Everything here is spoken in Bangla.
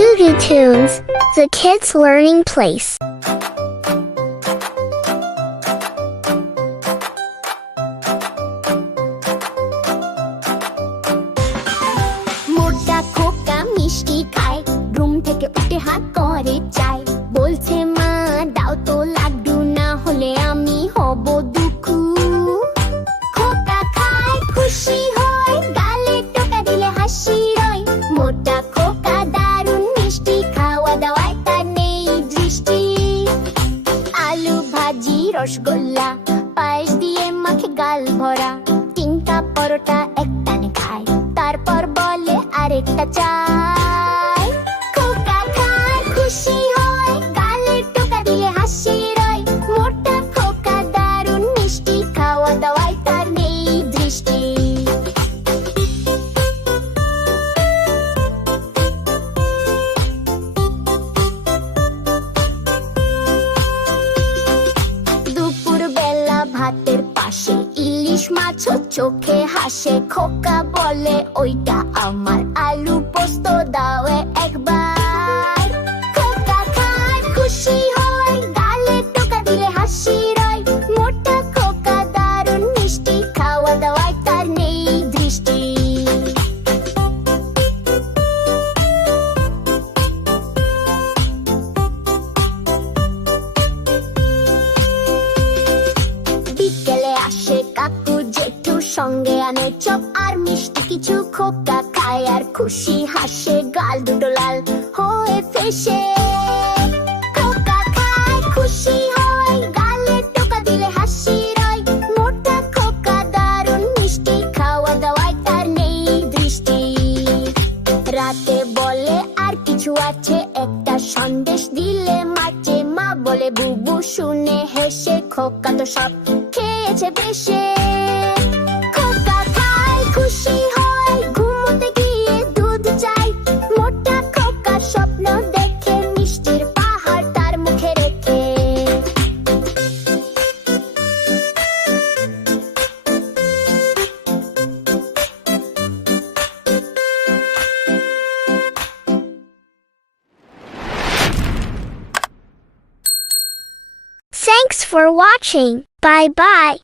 Tugu Tunes, the kids' learning place. মোটা খোকা মিষ্টি খায়, রুম থেকে উঠে হাত করে চায়, বলছে মা দাও তো লাড্ডু, না হলে আমি হব দুঃখু। খোকা খায়, খুশি হয়, গালে টোকা দিলে হাসি রয়। মোটা খোকা দারুণ মিষ্টি, খাওয়া দাওয়ায় তার নেই দৃষ্টি। আলু ভাজি রসগোল্লা, পায়েস দিয়ে মাখে গাল ভরা, তিনটা পরোটা একটানে খায়, তারপর বলে আরেকটা চাই। খোকা খায়, খুশি হয়, গালে টোকা দিলে হাসি রয়। মোটা খোকা দারুণ মিষ্টি, খাওয়া দাওয়ায় তার নেই দৃষ্টি। দুপুর বেলা ভাতের পাশে ইলিশ মাছ চোখে হাসে। খোকা বলে ওইটা আমার, আলু পোস্ত দাও একবার। খোকা খায়, খুশি হয়, গালে টোকা দিলে হাসি রয়। মোটা খোকা দারুণ মিষ্টি, খাওয়া দাওয়ায় তার নেই দৃষ্টি। বিকেলে আসে কাকু জেঠু, সঙ্গে আনে চপ আর মিষ্টি কিছু। খোকা খায় আর খুশি হাসে, গাল দুটো লাল হয়ে ফেসে। খোকা খায়, খুশি হয়, গালে টোকা দিলে হাসি রয়। মোটা খোকা দারুণ মিষ্টি, খাওয়া দাওয়ায় তার নেই দৃষ্টি। রাতে বলে আর কিছু আছে, একটা সন্দেশ দিলে মাছে। মা বলে বুবু শুনে হেসে, খোকা তো সব খেয়েছে বেশে। খোকা খায়, খুশি হয়, ঘুমোতে গিয়ে দুধ চাই। মোটা খোকা স্বপ্ন দেখে, মিষ্টির পাহাড় তার মুখে রেখে। Thanks for watching. Bye bye.